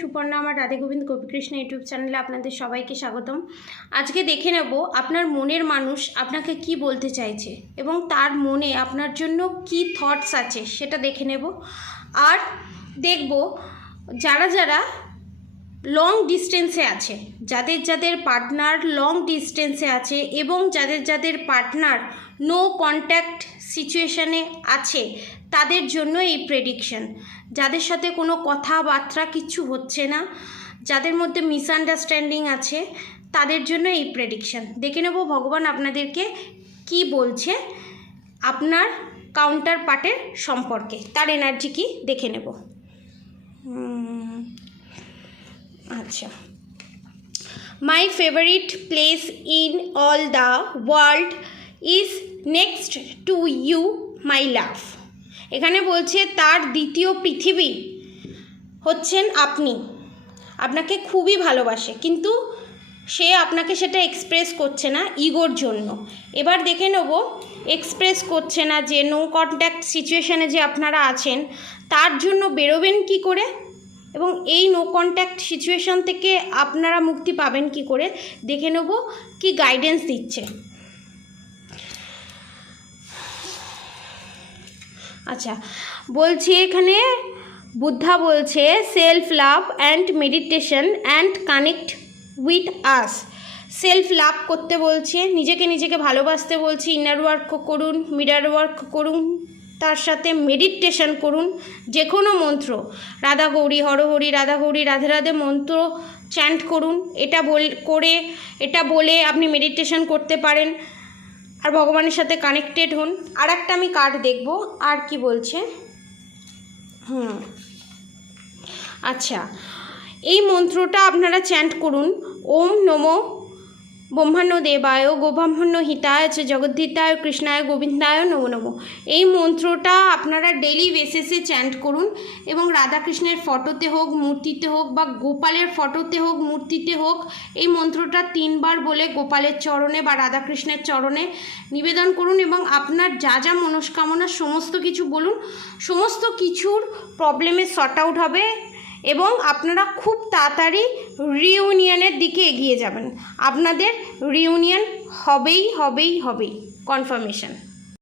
সুপর্ণা, আমার রাধে গোবিন্দ গোপীকৃষ্ণ ইউটিউব চ্যানেলে আপনাদের সবাইকে স্বাগতম। আজকে দেখে নেব আপনার মনের মানুষ আপনাকে কি বলতে চাইছে এবং তার মনে আপনার জন্য কি থটস আছে সেটা দেখে নেব। আর দেখব যারা যারা লং ডিস্টেন্সে আছে, যাদের যাদের পার্টনার লং ডিস্টেন্সে আছে এবং যাদের যাদের পার্টনার নো কন্ট্যাক্ট সিচুয়েশানে আছে, তাদের জন্য এই প্রেডিকশন। যাদের সাথে কোনো কথাবার্তা কিছু হচ্ছে না, যাদের মধ্যে মিসআন্ডারস্ট্যান্ডিং আছে, তাদের জন্য এই প্রেডিকশন। দেখে নেব ভগবান আপনাদেরকে কি বলছে আপনার কাউন্টার পার্টের সম্পর্কে, তার এনার্জি কি দেখে নেব। আচ্ছা, my favourite place in all the world is next to you my love. এখানে বলছে তার দ্বিতীয় পৃথিবী হচ্ছেন আপনি, আপনাকে খুবই ভালোবাসে, কিন্তু সে আপনাকে সেটা এক্সপ্রেস করছে না ইগোর জন্য। এবার দেখে নেব এক্সপ্রেস করছে না যে নো কন্ট্যাক্ট সিচুয়েশানে যে আপনারা আছেন, তার জন্য বেরোবেন কি করে এবং এই নো কন্ট্যাক্ট সিচুয়েশান থেকে আপনারা মুক্তি পাবেন কি করে, দেখে নেব কি গাইডেন্স দিচ্ছে। আচ্ছা, বলছি এখানে বুদ্ধা বলছে self love and meditation and connect with us. Self love করতে বলছে, নিজেকে ভালোবাসতে বলছে, ইনার ওয়ার্ক করুন, মিরার ওয়ার্ক করুন, তার সাথে মেডিটেশন করুন। যে কোনো মন্ত্র, রাধা গৌরী হরহরি, রাধা গৌরী রাধে রাধে মন্ত্র চ্যান্ট করুন। এটা বলে আপনি মেডিটেশন করতে পারেন আর ভগবানের সাথে কানেক্টেড হন। আর একটা আমি কার্ড দেখব আর কি বলছে। আচ্ছা, এই মন্ত্রটা আপনারা চ্যান্ট করুন, ওম নমো ব্রহ্মাণ্য দেবায় গোব্রাহ্মণ্য হিতায় চ জগদ্ধিতায় কৃষ্ণায় গোবিন্দায় নমো নমো। এই মন্ত্রটা আপনারা ডেলি বেসিসে চ্যান্ট করুন এবং রাধাকৃষ্ণের ফটোতে হোক, মূর্তিতে হোক, বা গোপালের ফটোতে হোক, মূর্তিতে হোক, এই মন্ত্রটা 3 বার বলে গোপালের চরণে বা রাধাকৃষ্ণের চরণে নিবেদন করুন এবং আপনার যা যা মনস্কামনা সমস্ত কিছু বলুন। সমস্ত কিছুর প্রবলেমের সর্ট আউট হবে এবং আপনারা খুব তাড়াতাড়ি রিউনিয়নের দিকে এগিয়ে যাবেন। আপনাদের রিউনিয়ন হবেই কনফার্মেশন।